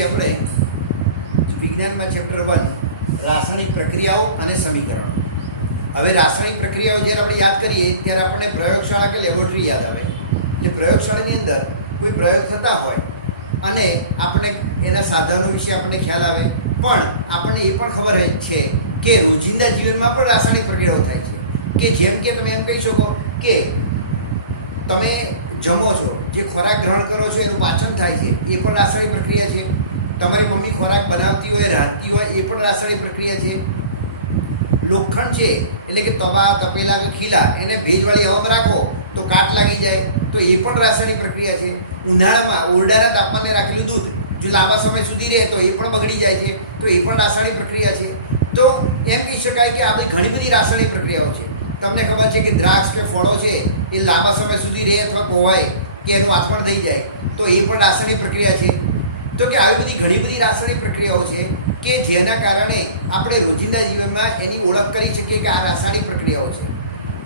આજે આપણે વિજ્ઞાનમાં ચેપ્ટર 1 રાસાયણિક પ્રક્રિયાઓ અને સમીકરણો. હવે રાસાયણિક પ્રક્રિયાઓ જ્યારે આપણે યાદ કરીએ ત્યારે આપણને પ્રયોગશાળા કે લેબોરેટરી યાદ આવે. એટલે પ્રયોગશાળાની અંદર કોઈ પ્રયોગ થતા હોય અને આપણે એના સાધનો વિશે આપણને ખ્યાલ આવે, પણ આપણને એ પણ ખબર છે કે રોજિંદા જીવનમાં પણ રાસાયણિક પ્રક્રિયાઓ થાય છે. કે જેમ કે તમે એમ કહી શકો કે તમે જમો છો, જે ખોરાક ગ્રહણ કરો છો એનું પાચન થાય છે, એ પણ રાસાયણિક પ્રક્રિયા છે. તમારી મમ્મી ખોરાક બનાવતી હોય, રાંધતી હોય, એ પણ રાસાયણિક પ્રક્રિયા છે. લોખંડ છે એટલે કે તવા, તપેલા કે ખીલા, એને ભેજવાળી હવામાં રાખો તો કાટ લાગી જાય, તો એ પણ રાસાયણિક પ્રક્રિયા છે. ઉનાળામાં ઓરડાના તાપમાને રાખેલું દૂધ જો લાંબા સમય સુધી રહે તો એ પણ બગડી જાય છે, તો એ પણ રાસાયણિક પ્રક્રિયા છે. તો એમ કહી શકાય કે આપણી ઘણી બધી રાસાયણિક પ્રક્રિયાઓ છે. તમને ખબર છે કે દ્રાક્ષ કે ફળો છે એ લાંબા સમય સુધી રહે અથવા કોવાય કે એનું આથમણ થઈ જાય તો એ પણ રાસાયણિક પ્રક્રિયા છે. તો કે આવી બધી ઘણી બધી રાસાયણિક પ્રક્રિયાઓ છે કે જેના કારણે આપણે રોજિંદા જીવનમાં એની ઓળખ કરી શકીએ કે આ રાસાયણિક પ્રક્રિયાઓ છે.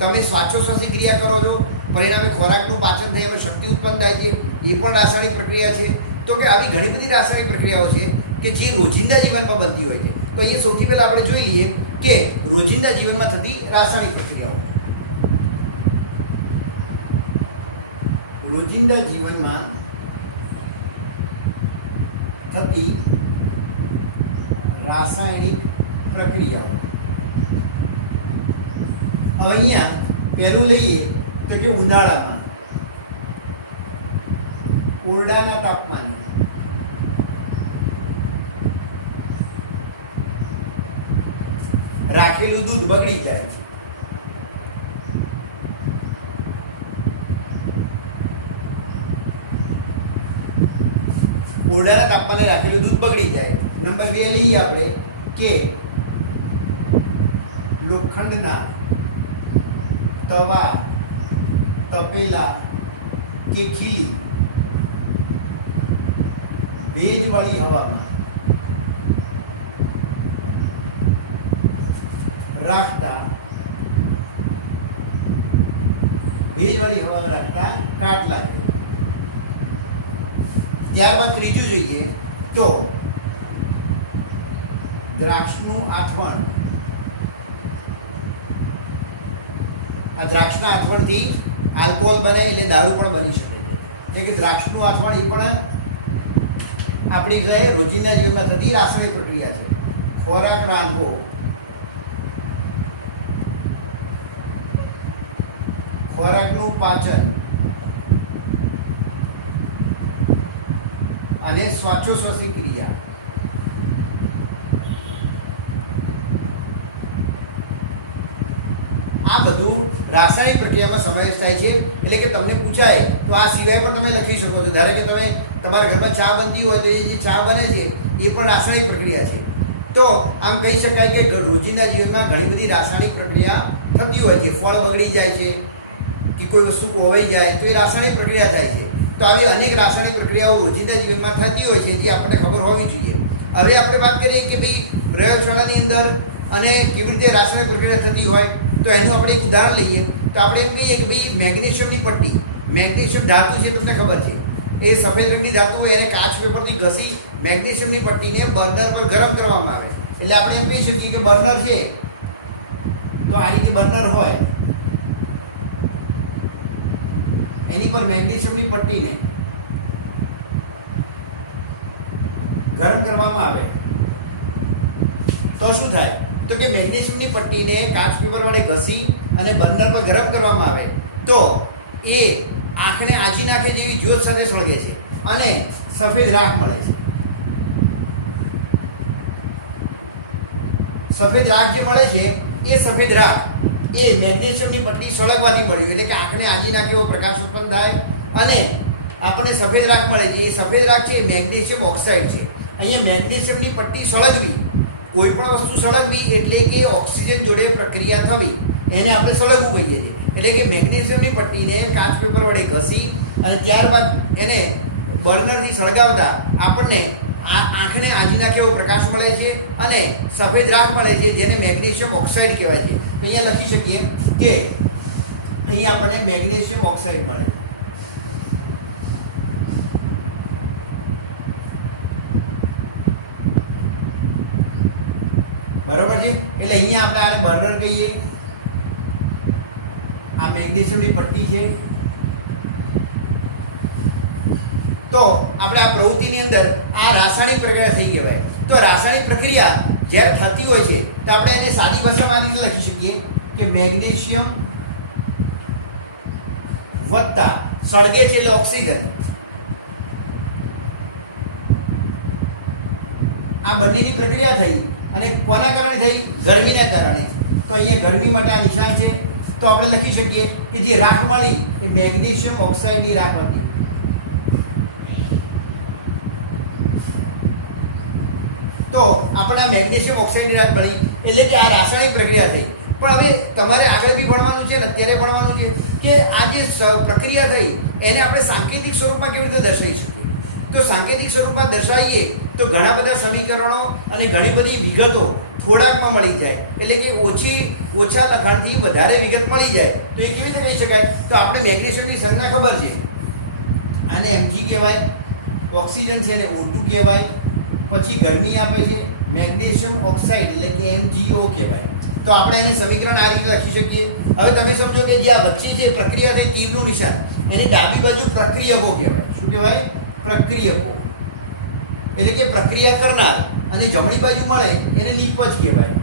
તમે શ્વાસોચ્છ્વાસી ક્રિયા કરો છો, પરિણામે ખોરાકનું પાચન થાય, એમાં શક્તિ ઉત્પન્ન થાય છે, એ પણ રાસાયણિક પ્રક્રિયા છે. તો કે આવી ઘણી બધી રાસાયણિક પ્રક્રિયાઓ છે કે જે રોજિંદા જીવનમાં બનતી હોય છે. તો એ સૌથી પહેલાં આપણે જોઈ લઈએ કે રોજિંદા જીવનમાં થતી રાસાયણિક પ્રક્રિયાઓ. રોજિંદા જીવનમાં થતી રાસાયણિક પ્રક્રિયાઓ. હવે અહીંયા પહેલું લઈએ તો કે ઉનાળામાં ઓરડાના તાપમાને રાખેલું દૂધ બગડી જાય છે. ઓરડાના તાપમાને રાખેલું દૂધ બગડી જાય. નંબર 2 લઈએ આપણે કે લોખંડના તવા, તપેલા કે ખીલી ભેજવાળી હવામાં રાખતા, ભેજવાળી હવામાં રાખતા કાટ લાગે. ત્યારબાદ ત્રીજું જોઈએ તો દ્રાક્ષનું આથવણ. આ દ્રાક્ષના આથવણથી આલ્કોહોલ બને એટલે દારૂ પણ બની શકે. એટલે કે દ્રાક્ષનું આથવણ એ પણ આપણી ઘરે રોજિંદા જીવનમાં થતી રાસાયણિક પ્રક્રિયા છે. ખોરાક રાંધવો, ખોરાકનું પાચન અને શ્વાસોચ્છ્વાસી ક્રિયા. આ બધું રાસાયણિક પ્રક્રિયામાં સમાવેશ થાય છે. એટલે કે તમને પૂછાય તો આ સિવાય પણ તમે લખી શકો છો. ધારો કે તમે તમારા ઘરમાં ચા બનતી હોય તો એ જે ચા બને છે એ પણ રાસાયણિક પ્રક્રિયા છે. તો આમ કહી શકાય કે રોજિંદા જીવનમાં ઘણી બધી રાસાયણિક પ્રક્રિયા થતી હોય છે. ફળ બગડી જાય છે કે કોઈ વસ્તુ કોવાઈ જાય તો એ રાસાયણિક પ્રક્રિયા થાય છે. તો આવી અનેક રાસાયણિક પ્રક્રિયાઓ રોજિંદા જીવનમાં થતી હોય છે, જે આપણને ખબર હોવી જોઈએ. હવે આપણે વાત કરીએ કે ભાઈ પ્રયોગશાળાની અંદર અને કેવી રીતે રાસાયણિક પ્રક્રિયા થતી હોય, તો એનું આપણે એક ઉદાહરણ લઈએ તો આપણે એમ કહીએ કે ભાઈ મેગ્નેશિયમની પટ્ટી, મેગ્નેશિયમ ધાતુ છે, તમને ખબર છે, એ સફેદ રંગની ધાતુ હોય, એને કાચ પેપરથી ઘસી મેગ્નેશિયમની પટ્ટીને બર્નર પર ગરમ કરવામાં આવે. એટલે આપણે એમ કહી શકીએ કે બર્નર છે તો આ રીતે બર્નર હોય, એની પર મેગ્નેશિયમની પટ્ટીને ગરમ કરવામાં આવે તો શું થાય? તો કે મેગ્નેશિયમની પટ્ટીને કાચ પેપર વડે ઘસી અને બર્નર પર ગરમ કરવામાં આવે તો એ આંખને આંચી નાખે જેવી જ્યોત સાથે સળગે છે અને સફેદ રાખ મળે છે. સફેદ રાખ જે મળે છે એ સફેદ રાખ એ મેગ્નેશિયમની પટ્ટી સળગવાથી મળ્યું. એટલે કે આંખને આંચી નાખે એવો પ્રકાશ ઉત્પન્ન થાય અને આપણને સફેદ રાખ મળે છે. એ સફેદ રાખ છે એ મેગ્નેશિયમ ઓક્સાઇડ છે. અહીંયા મેગ્નેશિયમની પટ્ટી સળગવી, કોઈ પણ વસ્તુ સળગવી એટલે કે ઓક્સિજન જોડે પ્રક્રિયા થવી, એને આપણે સળગવું કહીએ છીએ. એટલે કે મેગ્નેશિયમની પટ્ટીને કાચ પેપર વડે ઘસી અને ત્યારબાદ એને બર્નરથી સળગાવતા આપણને આંખને આંચી નાખે એવો પ્રકાશ મળે છે અને સફેદ રાખ મળે છે, જેને મેગ્નેશિયમ ઓક્સાઇડ કહેવાય છે. અહીંયા લખી શકીએ કે અહીંયા આપણને મેગ્નેશિયમ ઓક્સાઇડ મળે. અહીંયા આપણે આને બર્નર કહીએ, આ મેગ્નેશિયમની પટ્ટી છે. તો આપણે આ પ્રવૃત્તિની અંદર આ રાસાયણિક પ્રક્રિયા થઈ કહેવાય. તો રાસાયણિક પ્રક્રિયા જ્યારે થતી હોય છે તો આપણે એને સાદી ભાષામાં આ રીતે લખી શકીએ કે મેગ્નેશિયમ વત્તા સળગે છે એટલે ઓક્સિજન, આ બંનેની પ્રક્રિયા થઈ અને કોના કારણે થઈ? ગરમીના કારણે. તો અહીંયા ગરમી માટે આ નિશાન છે. તો આપણે લખી શકીએ કે જે રાખ મળી એ મેગ્નેશિયમ ઓક્સાઇડની રાખ હતી. તો આપણે આ મેગ્નેશિયમ ઓક્સાઇડની રાખ મળી એટલે કે આ રાસાયણિક પ્રક્રિયા થઈ. પણ હવે તમારે આગળ બી ભણવાનું છે ને અત્યારે ભણવાનું છે કે આ જે પ્રક્રિયા થઈ એને આપણે સાંકેતિક સ્વરૂપમાં કેવી રીતે દર્શાવી શકીએ. તો સાંકેતિક સ્વરૂપમાં દર્શાવીએ તો ઘણા બધા સમીકરણો અને ઘણી બધી વિગતો થોડાકમાં મળી જાય. એટલે કે ઓછા લખાણથી વધારે વિગત મળી જાય. તો એ કેવી રીતે કહી શકાય? તો આપણે મેગ્નેશિયમની સંજ્ઞા ખબર છે, આને Mg કહેવાય, ઓક્સિજન છે ને O2 કહેવાય, પછી ગરમી આપે છે મેગ્નેશિયમ ઓક્સાઇડ એટલે કે MgO કહેવાય. તો આપણે એને સમીકરણ આ રીતે લખી શકીએ. હવે તમે સમજો કે જે આ વચ્ચે જે પ્રક્રિયા થઈ તીરનું નિશાન એની ડાબી બાજુ પ્રક્રિયકો કહેવાય. શું કહેવાય? પ્રક્રિયકો એટલે કે પ્રક્રિયા કરનાર, અને જમણી બાજુ મળે એને નિપજ કહેવાય.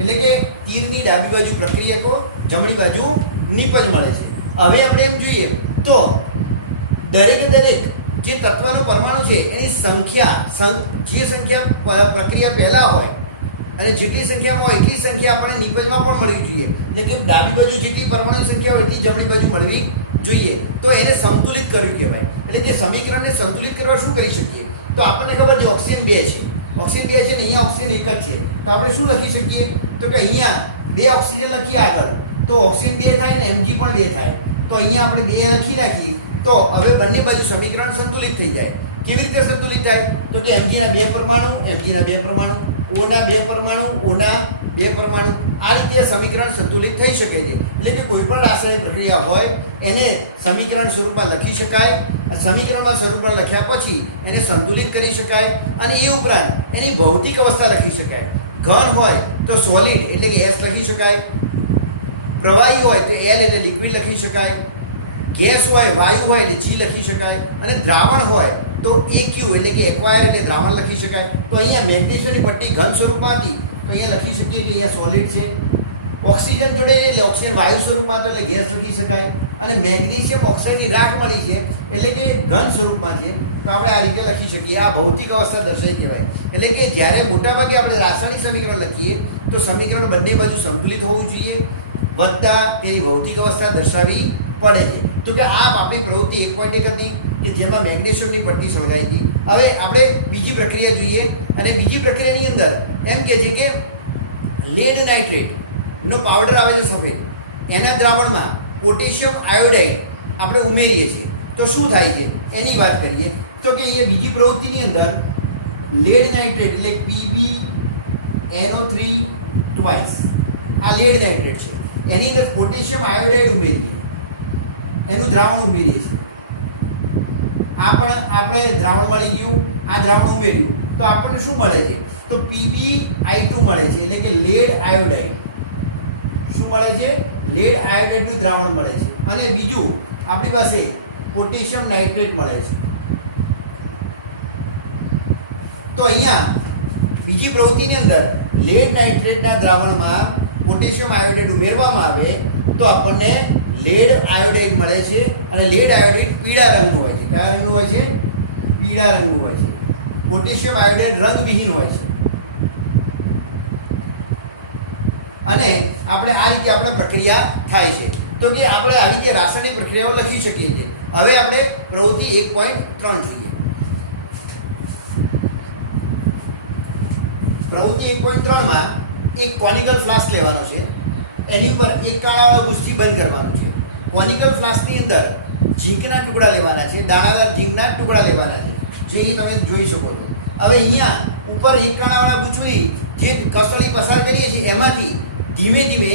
એટલે કે તીરની ડાબી બાજુ પ્રક્રિયકો, જમણી બાજુ નિપજ મળે છે. હવે આપણે એમ જોઈએ તો દરેકે દરેક જે તત્વનો પરમાણુ છે એની સંખ્યા, જે સંખ્યા પ્રક્રિયા પહેલા હોય અને જેટલી સંખ્યામાં હોય એટલી સંખ્યા આપણને નિપજમાં પણ મળવી જોઈએ. એટલે કે ડાબી બાજુ જેટલી પરમાણુ સંખ્યા હોય એટલી જમણી બાજુ મળવી જોઈએ. તો એને સંતુલિત કરવું કહેવાય. એટલે કે સમીકરણને સંતુલિત કરવા શું કરી શકીએ? તો આપણને ખબર છે ઓક્સિજન 2 છે, ઓક્સિજન 2 છે ને અહીંયા ઓક્સિજન 1 જ છે. તો આપણે શું લખી શકીએ? તો કે અહીંયા 2 ઓક્સિજન લખીએ આગળ, તો ઓક્સિજન 2 થાય ને Mg પણ 2 થાય. તો અહીંયા આપણે 2 લખી રાખીએ. તો હવે બંને બાજુ સમીકરણ સંતુલિત થઈ જાય. કેવી રીતે સંતુલિત થાય? તો કે Mg ના 2 પરમાણુ, Mg ના 2 પરમાણુ, O ના 2 પરમાણુ, O ના 2 પરમાણુ, આ રીતે સમીકરણ સંતુલિત થઈ શકે છે. એટલે કે કોઈ પણ રાસાયણિક પ્રક્રિયા હોય એને સમીકરણ સ્વરૂપમાં લખી શકાય. સમીકરણમાં સ્વરૂપમાં લખ્યા પછી એને સંતુલિત કરી શકાય અને એ ઉપરાંત એની ભૌતિક અવસ્થા લખી શકાય. ઘન હોય તો સોલિડ એટલે કે S લખી શકાય, પ્રવાહી હોય તો L એટલે લિક્વિડ લખી શકાય, ગેસ હોય વાયુ હોય એટલે G લખી શકાય, અને દ્રાવણ હોય તો AQ એટલે કે એક્વાયર એટલે દ્રાવણ લખી શકાય. તો અહીંયા મેગ્નેશિયમની પટ્ટી ઘન સ્વરૂપમાં હતી તો અહીંયા લખી શકીએ કે અહીંયા સોલિડ છે. ઓક્સિજન જોડે એટલે ઓક્સિજન વાયુ સ્વરૂપમાં હતો એટલે ગેસ લખી શકાય. અને મેગ્નેશિયમ ઓક્સાઇડની રાખ મળી છે એટલે કે ઘન સ્વરૂપમાં છે તો આપણે આ રીતે લખી શકીએ. આ ભૌતિક અવસ્થા દર્શાવી કહેવાય. એટલે કે જ્યારે મોટાભાગે આપણે રાસાયણિક સમીકરણ લખીએ તો સમીકરણ બંને બાજુ સંતુલિત હોવું જોઈએ, વત્તા તેની ભૌતિક અવસ્થા દર્શાવવી પડે છે. તો કે આ આપણી પ્રવૃત્તિ 1.1 હતી કે જેમાં મેગ્નેશિયમની પટ્ટી સળગાઈ હતી. હવે આપણે બીજી પ્રક્રિયા જોઈએ અને બીજી પ્રક્રિયાની અંદર એમ કે છે કે લેડ નાઇટ્રેટ નો પાવડર આવે છે સફેદ, એના દ્રાવણમાં પોટેશિયમ આયોડાઇડ આપણે ઉમેરીએ છીએ તો શું થાય છે એની વાત કરીએ. તો કે એ બીજી પ્રવૃત્તિની અંદર લેડ નાઇટ્રેટ એટલે PbNO3 ટ્વાઇસ, આ લેડ નાઇટ્રેટ છે, એની અંદર પોટેશિયમ આયોડાઇડ ઉમેરીએ, એનું દ્રાવણ ઉમેરીએ છીએ. આ પણ આપણે દ્રાવણ મળી ગયું, આ દ્રાવણ ઉમેર્યું તો આપણને શું મળે છે? તો PbI2 મળે છે એટલે કે લેડ આયોડાઇડ. શું મળે છે? લેડ આયોડાઇડનું દ્રાવણ મળે છે. અને બીજું આપણી પાસે પોટેશિયમ નાઇટ્રેટ મળે છે. તો અહીંયા બીજી પ્રવૃત્તિની અંદર લેડ નાઇટ્રેટના દ્રાવણમાં પોટેશિયમ આયોડાઇડ ઉમેરવામાં આવે તો આપણને લેડ આયોડાઇડ મળે છે. અને લેડ આયોડાઇડ પીળા રંગનું હોય છે. કયા રંગનું હોય છે? પીળા રંગનું હોય છે. પોટેશિયમ આયોડાઇડ રંગવિહીન હોય છે. અને આપણે આ રીતે આપણે પ્રક્રિયા થાય છે. તો કે આપણે આવી રીતે રાસાયણિક પ્રક્રિયાઓ લખી શકીએ છીએ. હવે આપણે પ્રવૃત્તિ 1.3 જોઈએ. પ્રવૃત્તિ 1.3 માં એક કોનિકલ ફ્લાસ્ક લેવાનો છે, એની ઉપર એક કાણાવાળો ગુસ્સી બંધ કરવાનું છે. કોનિકલ ફ્લાસ્કની અંદર ઝીંકના ટુકડા લેવાના છે, દાણાદાર ઝીંકના ટુકડા લેવાના છે, જે તમે જોઈ શકો છો. હવે અહીંયા ઉપર એક કાણાવાળા ગુચ્છુની જે કસળી પસાર કરીએ છીએ એમાંથી ધીમે ધીમે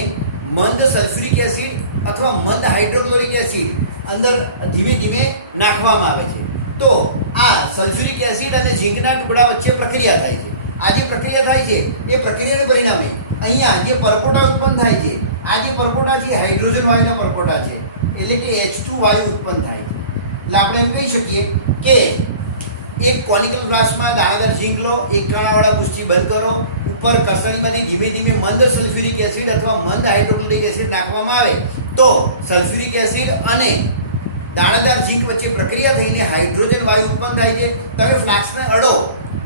મંદ સલ્ફ્યુરિક એસિડ અથવા મંદ હાઇડ્રોક્લોરિક એસિડ અંદર ધીમે ધીમે નાખવામાં આવે છે. તો આ સલ્ફ્યુરિક એસિડ અને ઝીંકના ટુકડા વચ્ચે પ્રક્રિયા થાય છે. આ જે પ્રક્રિયા થાય છે એ પ્રક્રિયાને પરિણામે અહીંયા જે પરપોટા ઉત્પન્ન થાય છે, આ જે પરપોટા છે હાઇડ્રોજન વાયુના પરપોટા છે, એટલે કે H2 વાયુ ઉત્પન્ન થાય છે. એટલે આપણે એમ કહી શકીએ કે એક કોનિકલ ફ્લાસ્કમાં દાણાદાર ઝીંક લો, એક કાણાવાળા પુષ્ટિ બંધ કરો, ઉપર કસણીમાંથી ધીમે ધીમે મંદ સલ્ફ્યુરિક એસિડ અથવા મંદ હાઇડ્રોક્લોરિક એસિડ નાખવામાં આવે તો સલ્ફ્યુરિક એસિડ અને દાણાદાર ઝીંક વચ્ચે પ્રક્રિયા થઈને હાઇડ્રોજન વાયુ ઉત્પન્ન થાય છે. તમે ફ્લાસ્કને અડો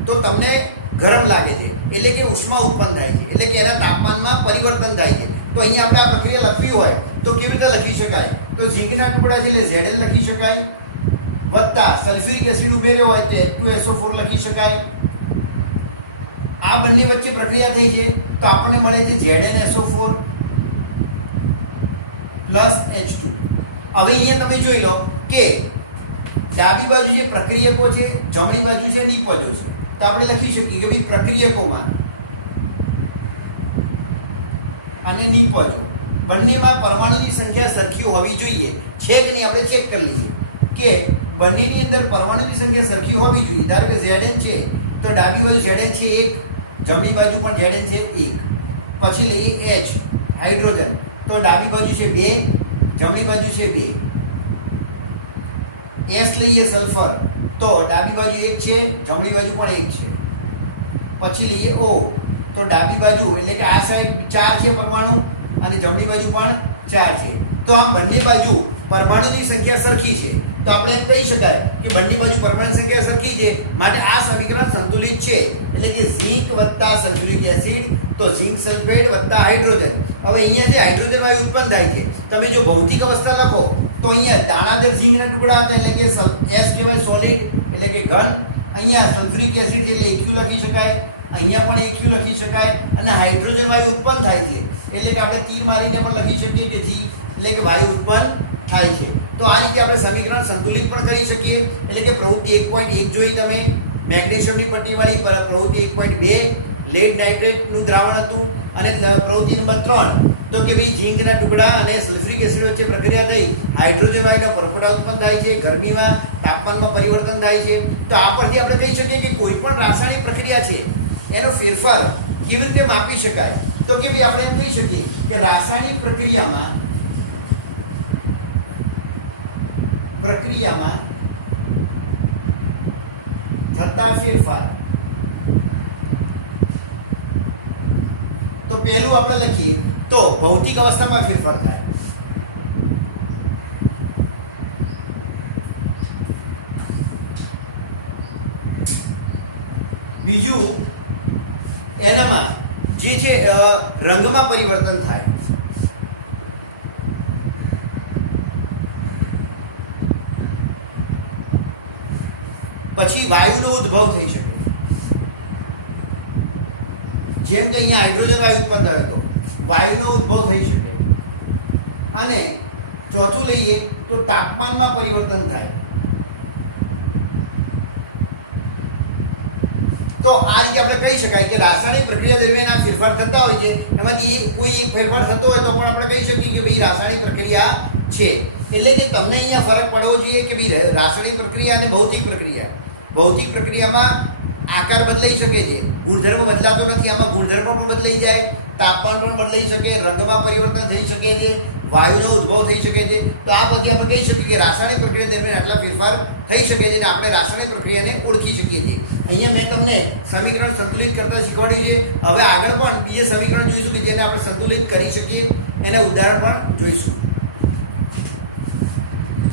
તો તમને ગરમ લાગે છે, એટલે કે ઉષ્મા ઉત્પન્ન થાય છે, એટલે કે એના તાપમાનમાં પરિવર્તન થાય છે. તો અહીંયા આપણે આ પ્રક્રિયા લખવી હોય તો કેવી રીતે લખી શકાય? તો ઝીંકના ટુકડા છે એટલે Zl લખી શકાય, વત્તા સલ્ફ્યુરિક એસિડ ઉમેર્યો હોય તો H2SO4 લખી શકાય. આ બંને વચ્ચે પ્રક્રિયા થઈ છે તો આપણને મળે છે ZnSO4 H2. હવે અહીંયા તમે જોઈ લો કે ડાબી બાજુ જે પ્રક્રિયકો છે, જમણી બાજુ છે નિપજો છે. તો આપણે લખી શકીએ કે ભાઈ પ્રક્રિયકોમાં અને નિપજો બંનેમાં પરમાણુની સંખ્યા સરખી હોવી જોઈએ. છે કે નહીં આપણે ચેક કરી લઈએ કે બંનેની અંદર પરમાણુની સંખ્યા સરખી હોવી જોઈએ. ધારો કે Zn છે તો ડાબી બાજુ Zn છે 1, જમણી બાજુ પણ Zn છે 1. પછી લઈએ H હાઇડ્રોજન, તો ડાબી બાજુ છે 2, જમણી બાજુ છે 2. S લઈએ સલ્ફર, તો ડાબી બાજુ 1 છે, જમણી બાજુ પણ 1 છે. પછી લઈએ O, તો ડાબી બાજુ એટલે કે આ સાઈડ 4 છે પરમાણુ અને જમણી બાજુ પણ 4 છે. તો આમ બંને બાજુ પરમાણુની સંખ્યા સરખી છે. તો આપણે એમ કહી શકાય કે બંને બાજુ પરમાણુ સંખ્યા સરખી છે, માટે આ સમીકરણ સંતુલિત છે. એટલે કે ઝીંક વત્તા સલ્ફ્યુરિક એસિડ તો ઝીંક સલ્ફેટ વત્તા હાઇડ્રોજન. હવે અહીંયા જે હાઇડ્રોજન વાયુ ઉત્પન્ન થાય છે, તમે જો ભૌતિક અવસ્થા લખો તો અહીંયા દાણાદાર ઝીંકના ટુકડા હતા એટલે કે S કહેવાય સોલિડ એટલે કે ઘન. અહીંયા સલ્ફ્યુરિક એસિડ એટલે AQ લખી શકાય, અહીંયા પણ AQ લખી શકાય, અને હાઇડ્રોજન વાયુ ઉત્પન્ન થાય છે એટલે કે આપણે તીર મારીને પણ લખી શકીએ કે G એટલે કે વાયુ ઉત્પન્ન થાય છે. તો આ રીતે આપણે સમીકરણ સંતુલિત પણ કરી શકીએ. એટલે કે પ્રવૃત્તિ 1.1 જોઈ તમે, મેગ્નેશિયમની પટ્ટીવાળી, પ્રવૃત્તિ 1.2 લેડ નાઇટ્રેટનું દ્રાવણ હતું, અને પ્રવૃત્તિ નંબર 3 તો કે ભાઈ ઝીંકના ટુકડા અને સલ્ફ્યુરિક એસિડ વચ્ચે પ્રક્રિયા થઈ હાઇડ્રોજન વાયુના પરપોટા ઉત્પન્ન થાય છે, ગરમીમાં તાપમાનમાં પરિવર્તન થાય છે. તો આ પરથી આપણે કહી શકીએ કે કોઈ પણ રાસાયણિક પ્રક્રિયા છે એનો ફેરફાર કેવી રીતે માપી શકાય? તો કે ભાઈ આપણે એમ કહી શકીએ કે રાસાયણિક પ્રક્રિયામાં થતા ફેરફાર. તો પહેલું આપણે લખીએ તો ભૌતિક અવસ્થામાં ફેરફાર થાય. બીજું એનામાં જે છે રંગમાં પરિવર્તન થાય. પછી વાયુનો ઉદ્ભવ થઈ શકે, જેમ કે અહીંયા હાઇડ્રોજન વાયુ ઉત્પન્ન થયો હતો, વાયુનો ઉદ્ભવ થઈ શકે. અને ચોથું લઈએ તો તાપમાનમાં પરિવર્તન થાય. તો આ રીતે આપણે કહી શકાય કે રાસાયણિક પ્રક્રિયા દરમિયાન આ ફેરફાર થતા હોય છે. એમાંથી કોઈ એક ફેરફાર થતો હોય તો પણ આપણે કહી શકીએ કે ભાઈ રાસાયણિક પ્રક્રિયા છે. એટલે કે તમને અહીંયા ફરક પડવો જોઈએ કે ભાઈ રાસાયણિક પ્રક્રિયા અને ભૌતિક પ્રક્રિયા. ભૌતિક પ્રક્રિયામાં આકાર બદલાઈ શકે છે, ગુણધર્મ બદલાતો નથી. આમાં ગુણધર્મ પણ બદલાઈ જાય, તાપમાન પણ બદલાઈ શકે, રંગમાં પરિવર્તન થઈ શકે છે, વાયુનો ઉદ્ભવ થઈ શકે છે. તો આ બધી આપણે કહી શકીએ કે રાસાયણિક પ્રક્રિયા દરમિયાન આટલા ફેરફાર થઈ શકે છે અને આપણે રાસાયણિક પ્રક્રિયાને ઓળખી શકીએ છીએ. અહીંયા મેં તમને સમીકરણ સંતુલિત કરતા શીખવાડ્યું છે. હવે આગળ પણ બીજે સમીકરણ જોઈશું કે જેને આપણે સંતુલિત કરી શકીએ, એને ઉદાહરણ પણ જોઈશું.